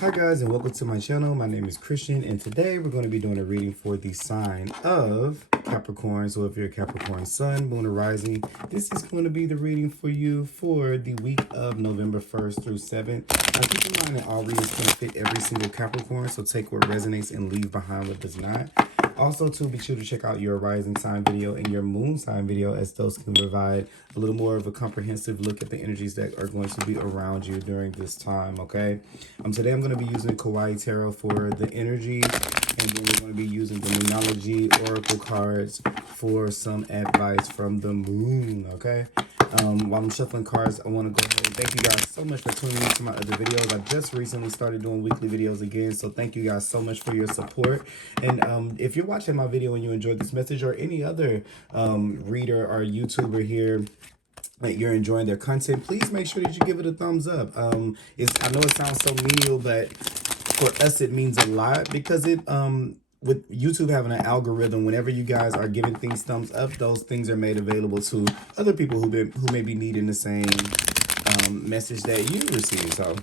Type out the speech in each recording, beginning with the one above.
Hi guys, and welcome to my channel. My name is Christian, and today we're going to be doing a reading for the sign of Capricorn. So if you're a Capricorn sun, moon, or rising, this is going to be the reading for you for the week of November 1st through 7th. Now keep in mind that all readings can fit every single Capricorn, so take what resonates and leave behind what does not. Also, too, be sure to check out your rising sign video and your moon sign video, as those can provide a little more of a comprehensive look at the energies that are going to be around you during this time, okay? Today I'm going to be using Kawaii Tarot for the energy, and then we're going to be using the Moonology Oracle cards for some advice from the moon, okay? While I'm shuffling cards, I want to go ahead and thank you guys so much for tuning into my other videos. I just recently started doing weekly videos again, so thank you guys so much for your support. And if you're watching my video and you enjoyed this message, or any other reader or YouTuber here that you're enjoying their content, please make sure that you give it a thumbs up. I know it sounds so menial, but for us it means a lot, because it with YouTube having an algorithm, whenever you guys are giving things thumbs up, those things are made available to other people who may be needing the same message that you receive. So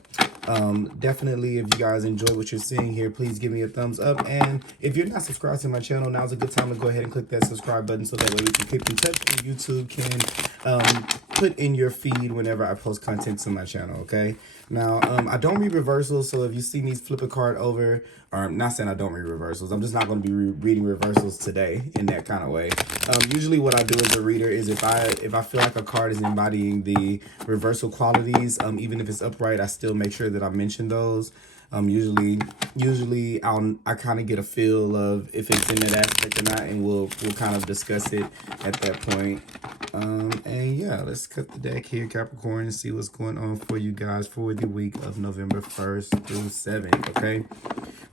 definitely, if you guys enjoy what you're seeing here, please give me a thumbs up. And if you're not subscribed to my channel, now's a good time to go ahead and click that subscribe button, so that way we can keep in touch and YouTube can put in your feed whenever I post content to my channel, okay? Now, I don't read reversals, so if you see me flip a card over, or I'm not saying I don't read reversals, I'm just not going to be reading reversals today in that kind of way. Usually what I do as a reader is, if I feel like a card is embodying the reversal qualities, even if it's upright, I still make sure that I mention those. Usually I kind of get a feel of if it's in that aspect or not, and we'll kind of discuss it at that point. And yeah, let's cut the deck here, Capricorn, and see what's going on for you guys for the week of November 1st through 7th, okay?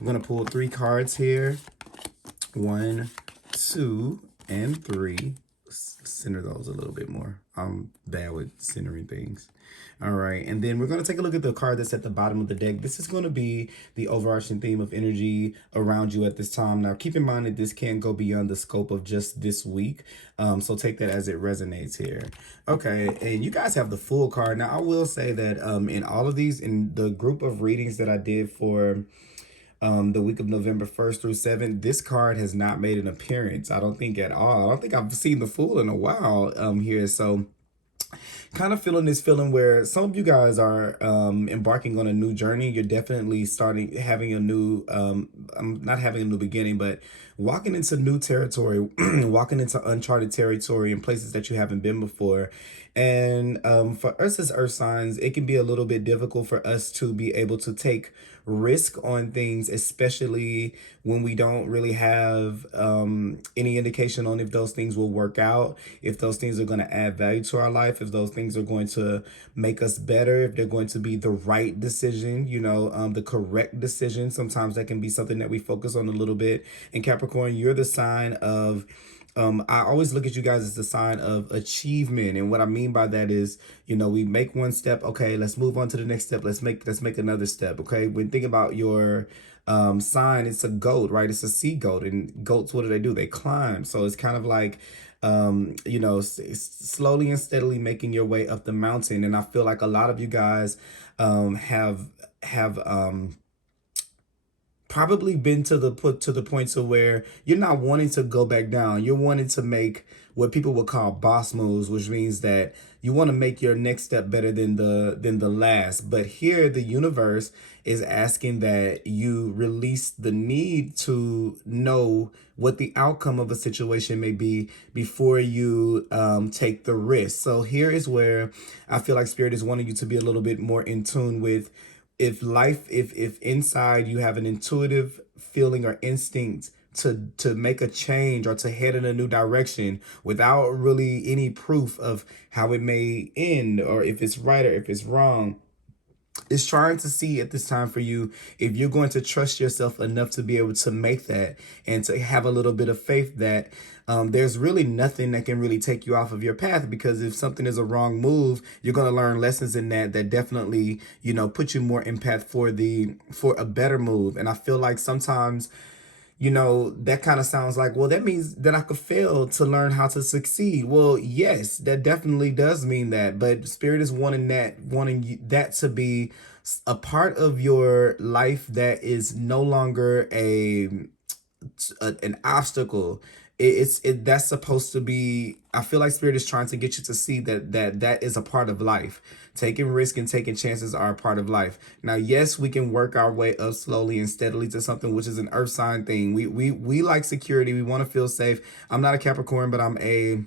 I'm going to pull 3 cards here. 1, 2, and 3. Center those a little bit more. I'm bad with centering things. All right, and then we're going to take a look at the card that's at the bottom of the deck. This is going to be the overarching theme of energy around you at this time. Now, keep in mind that this can't go beyond the scope of just this week, so take that as it resonates here. Okay, and you guys have the full card. Now, I will say that in all of these, in the group of readings that I did for the week of November 1st through 7th, this card has not made an appearance, I don't think, at all. I don't think I've seen the Fool in a while here. So kind of feeling this feeling where some of you guys are embarking on a new journey. You're definitely having a new, not having a new beginning, but walking into new territory, walking into uncharted territory in places that you haven't been before. And for us as earth signs, it can be a little bit difficult for us to be able to take risk on things, especially when we don't really have any indication on if those things will work out, if those things are going to add value to our life, if those things are going to make us better, if they're going to be the right decision, you know, the correct decision. Sometimes that can be something that we focus on a little bit. And Capricorn, you're the sign of I always look at you guys as the sign of achievement. And what I mean by that is, you know, we make one step. Okay, let's move on to the next step. Let's make another step. Okay. When think about your sign, it's a goat, right? It's a sea goat. And goats, what do? They climb. So it's kind of like, you know, slowly and steadily making your way up the mountain. And I feel like a lot of you guys have probably been to the point to where you're not wanting to go back down. You're wanting to make what people would call boss moves, which means that you want to make your next step better than the last. But here the universe is asking that you release the need to know what the outcome of a situation may be before you take the risk. So here is where I feel like Spirit is wanting you to be a little bit more in tune with, if inside you have an intuitive feeling or instinct to make a change or to head in a new direction without really any proof of how it may end, or if it's right or if it's wrong, is trying to see at this time for you if you're going to trust yourself enough to be able to make that, and to have a little bit of faith that there's really nothing that can really take you off of your path. Because if something is a wrong move, you're going to learn lessons in that definitely, you know, put you more in path for a better move. And I feel like sometimes, you know, that kind of sounds like, well, that means that I could fail to learn how to succeed. Well, yes, that definitely does mean that. But Spirit is wanting that to be a part of your life that is no longer an obstacle. That's supposed to be. I feel like spirit is trying to get you to see that is a part of life. Taking risk and taking chances are a part of life. Now, yes, we can work our way up slowly and steadily to something, which is an earth sign thing. We like security. We want to feel safe. I'm not a Capricorn, but I'm a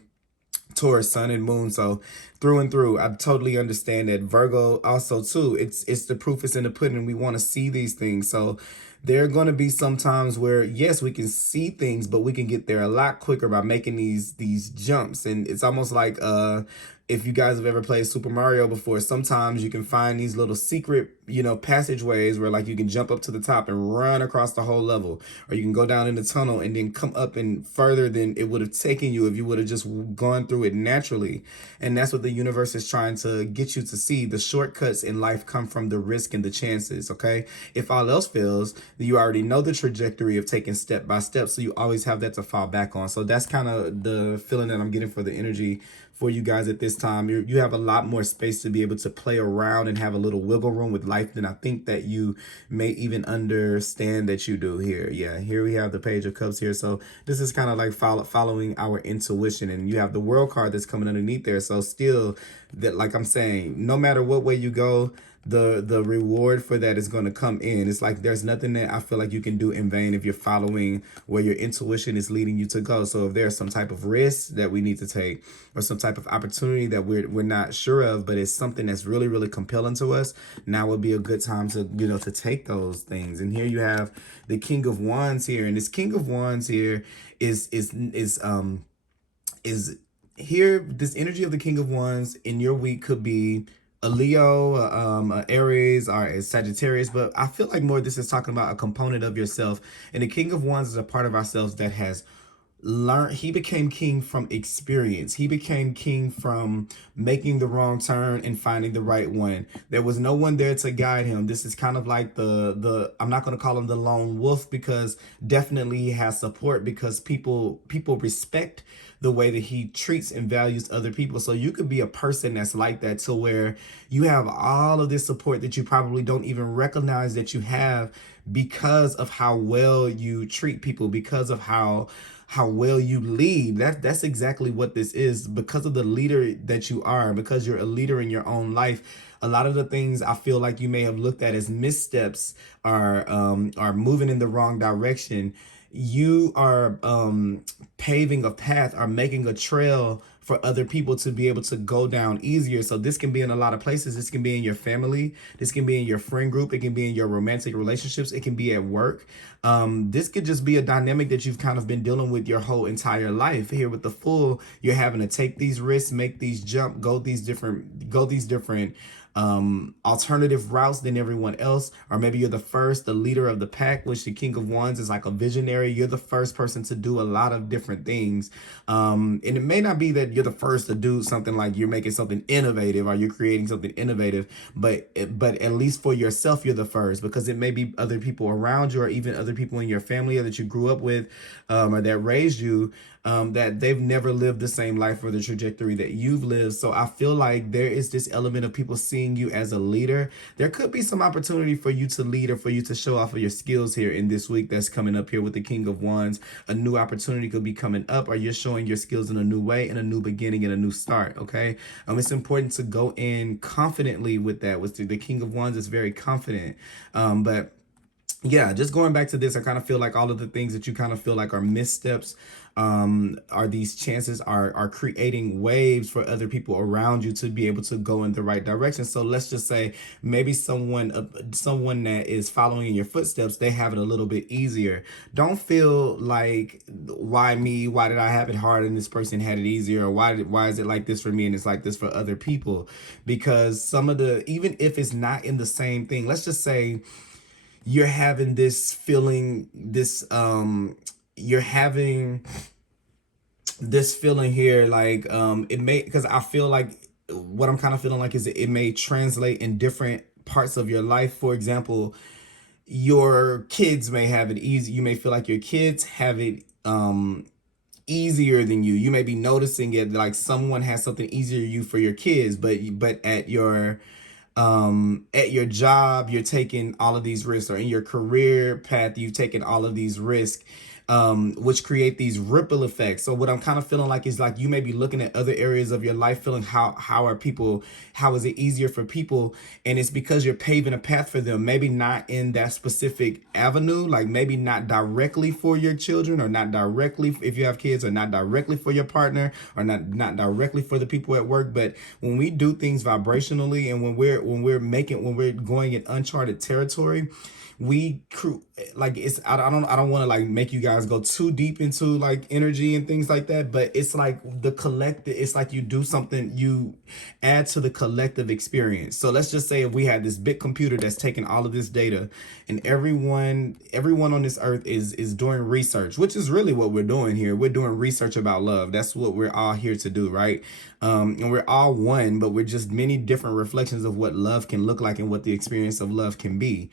Taurus, sun and moon, so through and through, I totally understand that. Virgo also too. It's the proof is in the pudding. We want to see these things. So there are going to be some times where yes, we can see things, but we can get there a lot quicker by making these jumps. And it's almost like if you guys have ever played Super Mario before, sometimes you can find these little secret, passageways where like you can jump up to the top and run across the whole level, or you can go down in the tunnel and then come up and further than it would have taken you if you would have just gone through it naturally. And that's what the universe is trying to get you to see. The shortcuts in life come from the risk and the chances, okay? If all else fails, you already know the trajectory of taking step by step, so you always have that to fall back on. So that's kind of the feeling that I'm getting for the energy for you guys at this time. You have a lot more space to be able to play around and have a little wiggle room with life than I think that you may even understand that you do here. Yeah, here we have the Page of Cups here. So this is kind of like following our intuition, and you have the World card that's coming underneath there. So still, that, like I'm saying, no matter what way you go, the reward for that is going to come in. It's like there's nothing that I feel like you can do in vain if you're following where your intuition is leading you to go. So if there's some type of risk that we need to take, or some type of opportunity that we're not sure of, but it's something that's really, really compelling to us, now would be a good time to to take those things. And here you have the King of Wands here, and this King of Wands here is here. This energy of the King of Wands in your week could be a Leo, a Aries, or a Sagittarius, but I feel like more this is talking about a component of yourself. And the King of Wands is a part of ourselves that has learned. He became king from experience. He became king from making the wrong turn and finding the right one. There was no one there to guide him. This is kind of like the I'm not going to call him the lone wolf, because definitely he has support, because people respect the way that he treats and values other people. So you could be a person that's like that, to where you have all of this support that you probably don't even recognize that you have, because of how well you treat people, because of how well you lead. That's exactly what this is, because of the leader that you are, because you're a leader in your own life. A lot of the things I feel like you may have looked at as missteps are moving in the wrong direction. You are paving a path, or making a trail for other people to be able to go down easier. So this can be in a lot of places. This can be in your family. This can be in your friend group. It can be in your romantic relationships. It can be at work. This could just be a dynamic that you've kind of been dealing with your whole entire life. Here with the Fool, you're having to take these risks, make these jump, go these different alternative routes than everyone else. Or maybe you're the leader of the pack, which the King of Wands is like a visionary. You're the first person to do a lot of different things. And it may not be that you're the first to do something, like you're making something innovative or you're creating something innovative, but at least for yourself, you're the first, because it may be other people around you, or even other people in your family, or that you grew up with, or that raised you, that they've never lived the same life or the trajectory that you've lived. So I feel like there is this element of people seeing you as a leader. There could be some opportunity for you to lead, or for you to show off of your skills here in this week that's coming up here with the King of Wands. A new opportunity could be coming up, or you're showing your skills in a new way, in a new beginning, and a new start, okay? It's important to go in confidently with that. With the King of Wands is very confident. But yeah, just going back to this, I kind of feel like all of the things that you kind of feel like are missteps, are these chances, are creating waves for other people around you to be able to go in the right direction. So let's just say maybe someone that is following in your footsteps, they have it a little bit easier. Don't feel like, why me? Why did I have it hard and this person had it easier? Or why is it like this for me and it's like this for other people? Because some of the, even if it's not in the same thing, let's just say you're having this feeling, you're having this feeling here, like it may, because I feel like what I'm kind of feeling like is it may translate in different parts of your life. For example, your kids may have it easy. You may feel like your kids have it easier than you. You may be noticing it, like someone has something easier you for your kids, but at your At your job, you're taking all of these risks, or in your career path, you've taken all of these risks, which create these ripple effects. So what I'm kind of feeling like is like you may be looking at other areas of your life, feeling how is it easier for people? And it's because you're paving a path for them, maybe not in that specific avenue, like maybe not directly for your children, or not directly if you have kids, or not directly for your partner, or not directly for the people at work. But when we do things vibrationally, and when we're going in uncharted territory, we like it's I don't want to like make you guys go too deep into like energy and things like that, but it's like the collective, it's like you do something, you add to the collective experience. So let's just say if we had this big computer that's taking all of this data, and everyone on this earth is doing research, which is really what we're doing here. We're doing research about love. That's what we're all here to do, right? And we're all one, but we're just many different reflections of what love can look like and what the experience of love can be.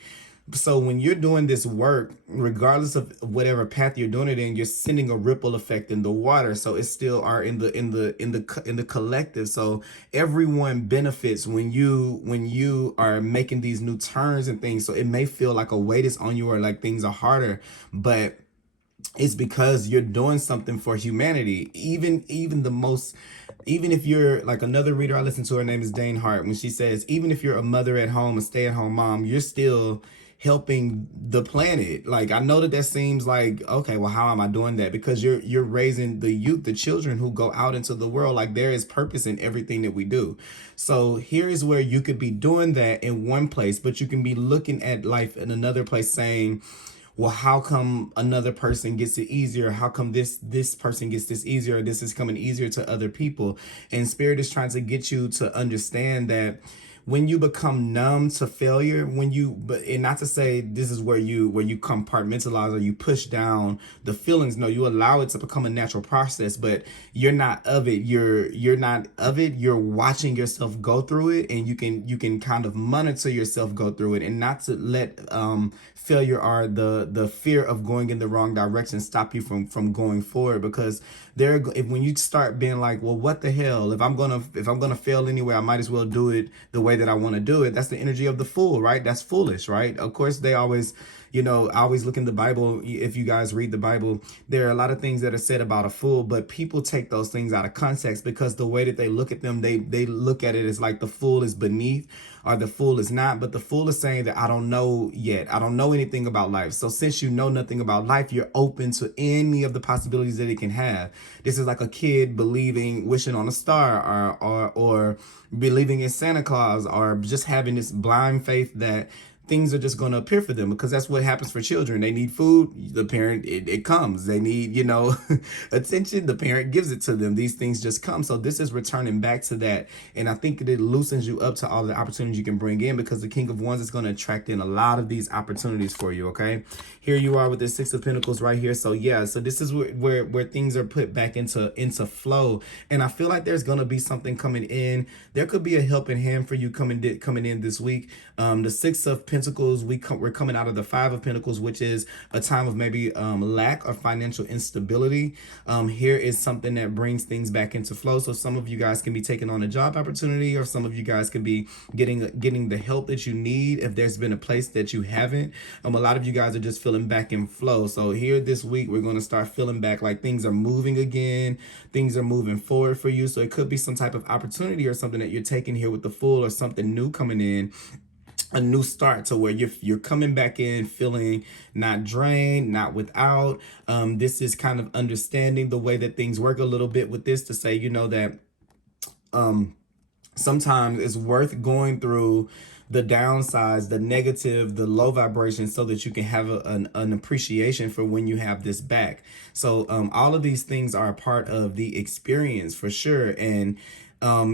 So when you're doing this work, regardless of whatever path you're doing it in, you're sending a ripple effect in the water. So it's still are in the collective. So everyone benefits when you are making these new turns and things. So it may feel like a weight is on you, or like things are harder, but it's because you're doing something for humanity. Even if you're like another reader I listen to, her name is Dane Hart, when she says, even if you're a mother at home, a stay-at-home mom, you're still helping the planet. Like, I know that seems like, okay, well, how am I doing that? Because you're raising the youth, the children who go out into the world. Like, there is purpose in everything that we do. So here is where you could be doing that in one place, but you can be looking at life in another place, saying, well, how come another person gets it easier? How come this person gets this easier? This is coming easier to other people. And Spirit is trying to get you to understand that when you become numb to failure, and not to say this is where you compartmentalize or you push down the feelings. No, you allow it to become a natural process, but you're not of it. You're not of it. You're watching yourself go through it, and you can kind of monitor yourself go through it, and not to let failure or the fear of going in the wrong direction stop you from going forward. Because when you start being like, well, what the hell, if I'm gonna fail anyway, I might as well do it the way that I want to do it. That's the energy of the fool, right? That's foolish, right? Of course, they always, I always look in the Bible. If you guys read the Bible, there are a lot of things that are said about a fool, but people take those things out of context, because the way that they look at them, they look at it as like the fool is beneath, or the fool is not. But the fool is saying that I don't know yet. I don't know anything about life. So since you know nothing about life, you're open to any of the possibilities that it can have. This is like a kid wishing on a star, or believing in Santa Claus, or just having this blind faith that things are just going to appear for them, because that's what happens for children. They need food, the parent, it comes. They need, attention, the parent gives it to them. These things just come. So this is returning back to that. And I think that it loosens you up to all the opportunities you can bring in, because the King of Wands is going to attract in a lot of these opportunities for you. Okay. Here you are with the Six of Pentacles right here. So yeah, so this is where things are put back into flow. And I feel like there's going to be something coming in. There could be a helping hand for you coming in this week. The Six of Pentacles, we're coming out of the Five of Pentacles, which is a time of maybe lack or financial instability. Here is something that brings things back into flow. So some of you guys can be taking on a job opportunity, or some of you guys can be getting the help that you need if there's been a place that you haven't. A lot of you guys are just feeling back in flow. So here this week, we're going to start feeling back like things are moving again. Things are moving forward for you. So it could be some type of opportunity or something that you're taking here with the Fool, or something new coming in. A new start, to where you're coming back in feeling not drained, not without. This is kind of understanding the way that things work a little bit with this, to say, that sometimes it's worth going through the downsides, the negative, the low vibration, so that you can have an appreciation for when you have this back. So all of these things are a part of the experience for sure. And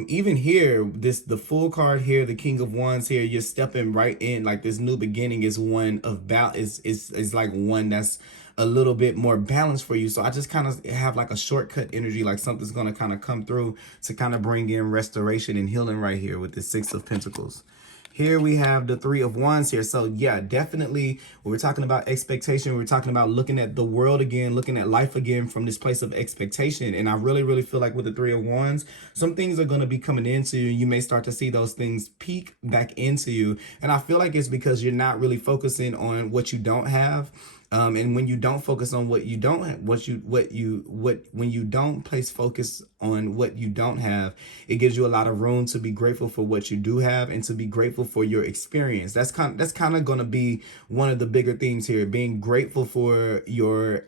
even here, the Fool card here, the King of Wands here, you're stepping right in. Like, this new beginning is one of is like one that's a little bit more balanced for you. So I just kind of have like a shortcut energy, like something's going to kind of come through to kind of bring in restoration and healing right here with the Six of Pentacles. Here we have the Three of Wands here. So yeah, definitely when we're talking about expectation, we're talking about looking at the world again, looking at life again from this place of expectation. And I really, really feel like with the Three of Wands, some things are going to be coming into you. You may start to see those things peek back into you. And I feel like it's because you're not really focusing on what you don't have. And when you don't focus on what you don't have, when you don't place focus on what you don't have, it gives you a lot of room to be grateful for what you do have and to be grateful for your experience. That's kind of going to be one of the bigger things here, being grateful for your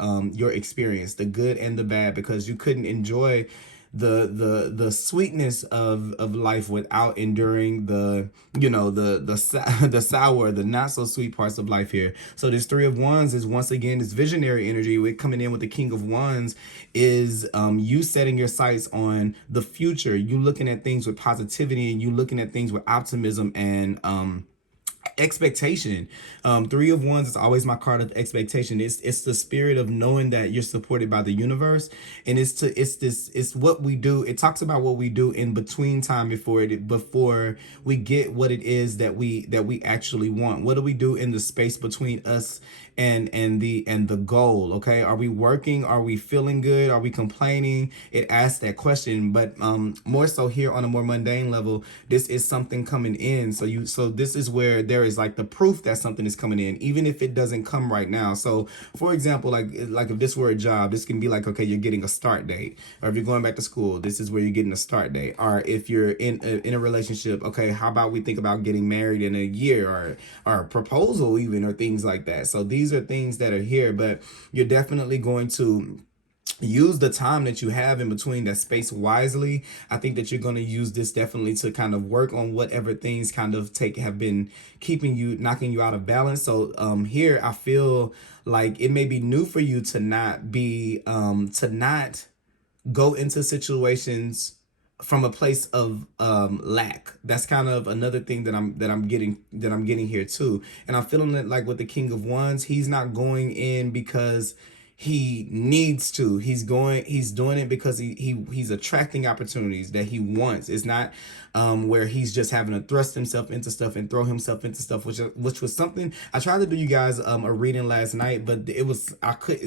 experience, the good and the bad, because you couldn't enjoy the sweetness of life without enduring the the sour, the not so sweet parts of life here. So this Three of Wands is once again this visionary energy. We're coming in with the King of Wands is you setting your sights on the future, you looking at things with positivity, and you looking at things with optimism and expectation. Three of Wands is always my card of expectation. It's the spirit of knowing that you're supported by the universe, and it's what we do. It talks about what we do in between time before we get what it is that we actually want. What do we do in the space between us and the goal? Okay, are we working? Are we feeling good? Are we complaining? It asks that question. But more so here on a more mundane level, this is something coming in. So this is where there is like the proof that something is coming in, even if it doesn't come right now. So for example, like if this were a job, this can be like, okay, you're getting a start date. Or if you're going back to school, this is where you're getting a start date. Or if you're in a relationship, okay, how about we think about getting married in a year, or a proposal even, or things like that. So these are things that are here, but you're definitely going to use the time that you have in between that space wisely. I think that you're going to use this definitely to kind of work on whatever things kind of have been knocking you out of balance. So here I feel like it may be new for you to not go into situations from a place of lack. That's kind of another thing that I'm getting here too. And I'm feeling it like with the King of Wands, he's not going in because he needs to. He's doing it because he's attracting opportunities that he wants. It's not where he's just having to thrust himself into stuff and throw himself into stuff, which was something I tried to do you guys a reading last night, but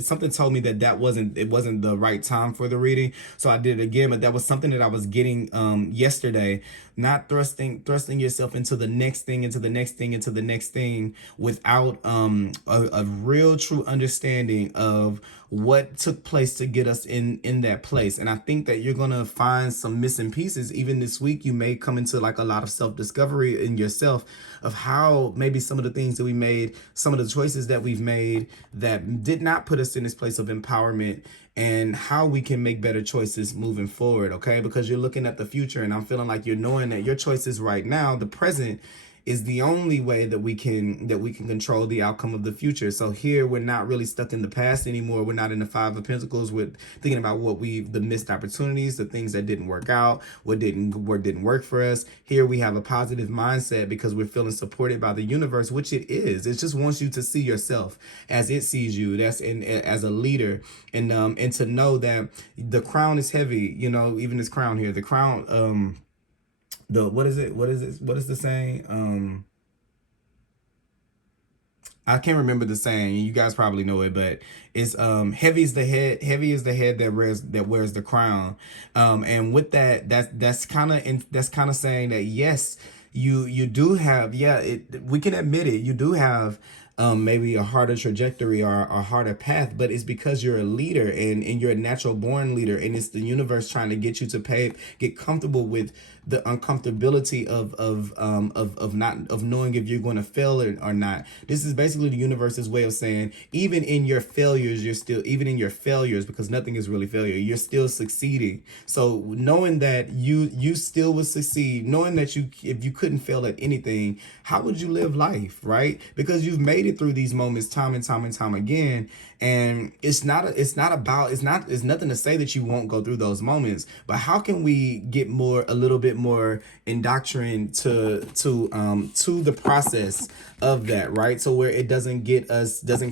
something told me that wasn't the right time for the reading, so I did it again. But that was something that I was getting yesterday. Not thrusting yourself into the next thing, into the next thing, into the next thing, without a real true understanding of what took place to get us in that place. And I think that you're gonna find some missing pieces even this week. You may come into like a lot of self-discovery in yourself of how maybe some of the things that we made, some of the choices that we've made that did not put us in this place of empowerment, and how we can make better choices moving forward. Okay, because you're looking at the future, and I'm feeling like you're knowing that your choices right now, the present, is the only way that we can control the outcome of the future. So here we're not really stuck in the past anymore. We're not in the Five of Pentacles. We're thinking about the missed opportunities, the things that didn't work out, what didn't work for us. Here we have a positive mindset because we're feeling supported by the universe, which it is. It just wants you to see yourself as it sees you. That's as a leader, and to know that the crown is heavy. You know, even this crown here, the crown. What is the saying? I can't remember the saying. You guys probably know it, but it's heavy is the head that wears the crown. And with that's kind of saying that yes, you do have, we can admit it, you do have maybe a harder trajectory or a harder path, but it's because you're a leader, and you're a natural born leader, and it's the universe trying to get you to get comfortable with the uncomfortability of knowing if you're going to fail or not. This is basically the universe's way of saying, even in your failures, because nothing is really failure, you're still succeeding. So knowing that you still will succeed, knowing that if you couldn't fail at anything, how would you live life, right? Because you've made it through these moments time and time again. And it's nothing to say that you won't go through those moments, but how can we get a little bit more indoctrined to the process of that, right? So where it doesn't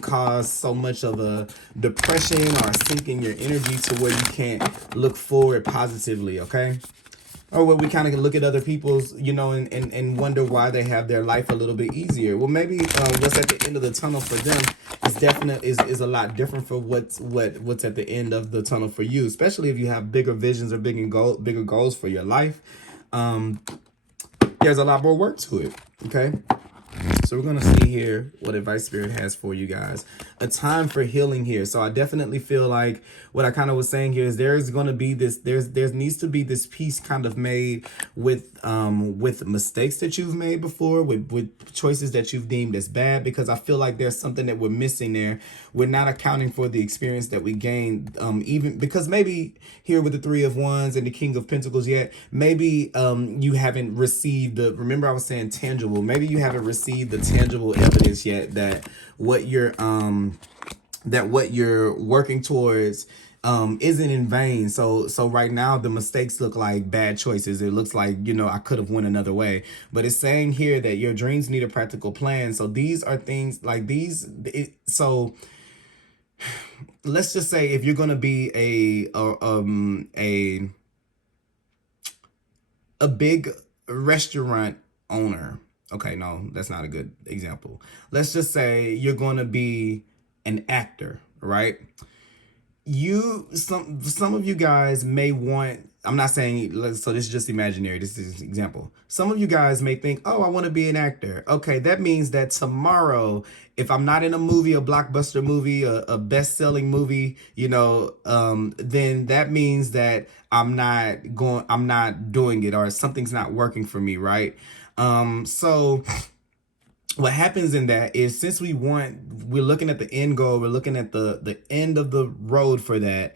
cause so much of a depression or sinking your energy to where you can't look forward positively. Okay. or where we kind of look at other people's, and wonder why they have their life a little bit easier. Well, maybe what's at the end of the tunnel for them is a lot different for what's at the end of the tunnel for you, especially if you have bigger visions or bigger goals for your life. There's a lot more work to it. Okay. So we're going to see here what advice Spirit has for you guys. A time for healing here. So I definitely feel like what I kind of was saying here is there's going to be this, there needs to be this peace kind of made with mistakes that you've made before, with choices that you've deemed as bad, because I feel like there's something that we're missing there. We're not accounting for the experience that we gained, even because maybe here with the Three of Wands and the King of Pentacles yet, maybe you haven't received remember I was saying tangible, maybe you haven't received the tangible evidence yet that what you're working towards isn't in vain. So right now the mistakes look like bad choices. It looks like, I could have went another way, but it's saying here that your dreams need a practical plan. So these are things like these. So let's just say if you're going to be a big restaurant owner. Okay, no, that's not a good example. Let's just say you're going to be an actor, right? Some of you guys may want, I'm not saying, so this is just imaginary, this is an example. Some of you guys may think, oh, I want to be an actor. Okay, that means that tomorrow, if I'm not in a movie, a blockbuster movie, a best-selling movie, then that means that I'm not doing it, or something's not working for me, right? So what happens in that is, since we're looking at the end goal, we're looking at the end of the road for that.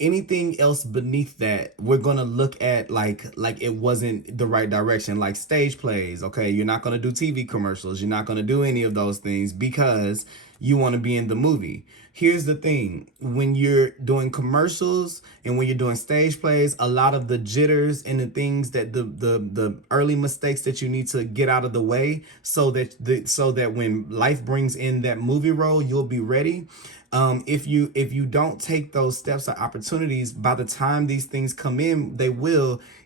Anything else beneath that, we're gonna look at like it wasn't the right direction, like stage plays. Okay, you're not gonna do TV commercials, you're not gonna do any of those things because you want to be in the movie. Here's the thing: when you're doing commercials and when you're doing stage plays, a lot of the jitters and the things that the early mistakes that you need to get out of the way, so that when life brings in that movie role, you'll be ready. If you don't take those steps or opportunities, by the time these things come in,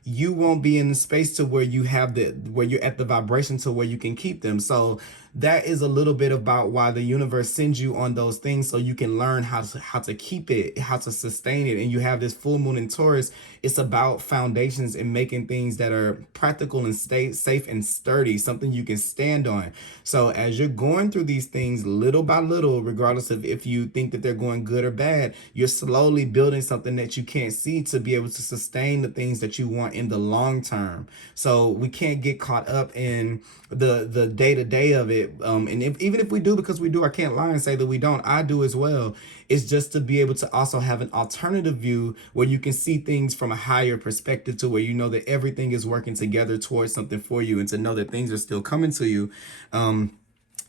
you won't be in the space to where you're at the vibration to where you can keep them. So that is a little bit about why the universe sends you on those things, so you can learn how to keep it, how to sustain it. And you have this full moon in Taurus. It's about foundations and making things that are practical and stay safe and sturdy, something you can stand on. So as you're going through these things little by little, regardless of if you think that they're going good or bad, you're slowly building something that you can't see to be able to sustain the things that you want in the long term. So we can't get caught up in the day-to-day of it. And even if we do, because we do, I can't lie and say that we don't. I do as well. It's just to be able to also have an alternative view where you can see things from a higher perspective, to where you know that everything is working together towards something for you, and to know that things are still coming to you.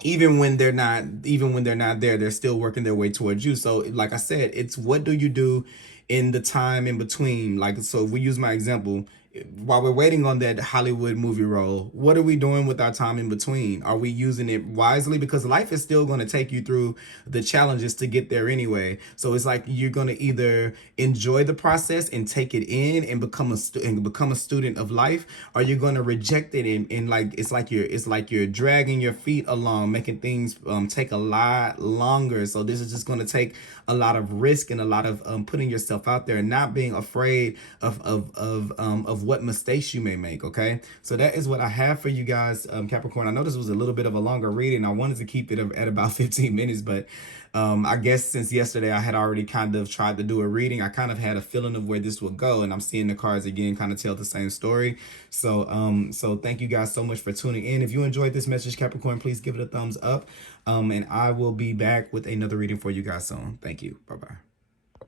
Even when they're not there, they're still working their way towards you. So like I said, it's what do you do in the time in between? Like, so if we use my example, while we're waiting on that Hollywood movie role, what are we doing with our time in between? Are we using it wisely? Because life is still going to take you through the challenges to get there anyway. So it's like you're going to either enjoy the process and take it in and become a student of life, or you're going to reject it and like it's like you're dragging your feet along, making things take a lot longer. So this is just going to take a lot of risk and a lot of putting yourself out there and not being afraid of what mistakes you may make. Okay, so that is what I have for you guys, Capricorn. I know this was a little bit of a longer reading. I wanted to keep it at about 15 minutes, but I guess since yesterday I had already kind of tried to do a reading, I kind of had a feeling of where this would go, and I'm seeing the cards again kind of tell the same story. So thank you guys so much for tuning in. If you enjoyed this message, Capricorn, please give it a thumbs up, and I will be back with another reading for you guys soon. Thank you. Bye bye.